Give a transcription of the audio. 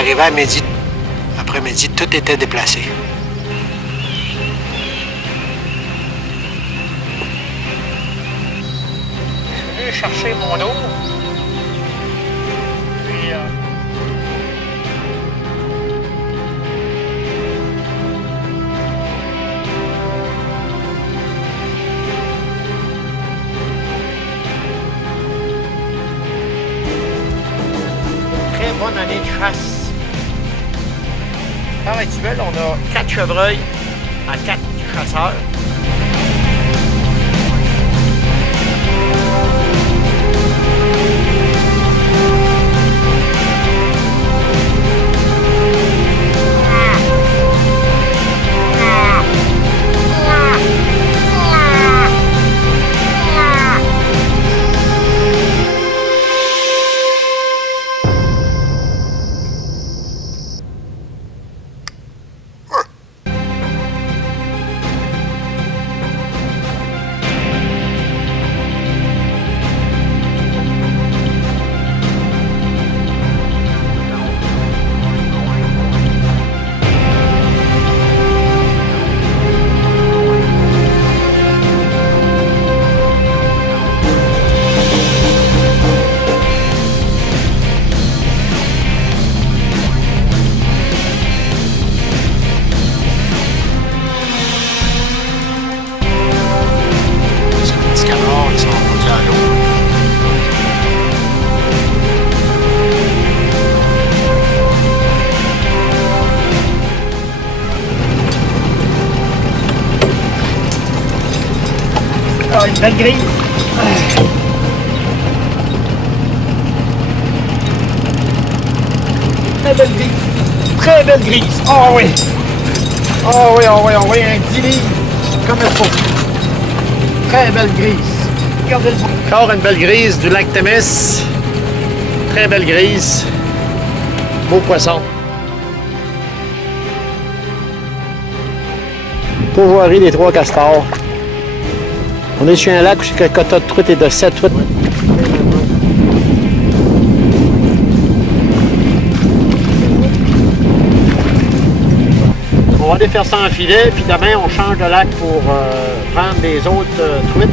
arrivé à midi. Après-midi, tout était déplacé. Je suis venu chercher mon eau. Puis, très bonne année de chasse. À l'heure actuelle, on a 4 chevreuils à 4 chasseurs. Ah, une belle grise. Très belle grise. Très belle grise. Oh oui. Oh oui, oh oui, oh oui. Un 10 livres. Comme il faut. Très belle grise. Regardez le fond. Encore une belle grise du lac Témis. Très belle grise. Beau poisson. Pourvoirie des 3 castors. On est sur un lac où le quota de truite est de 7 truites. On va aller faire ça en filet, puis demain on change de lac pour prendre des autres truites.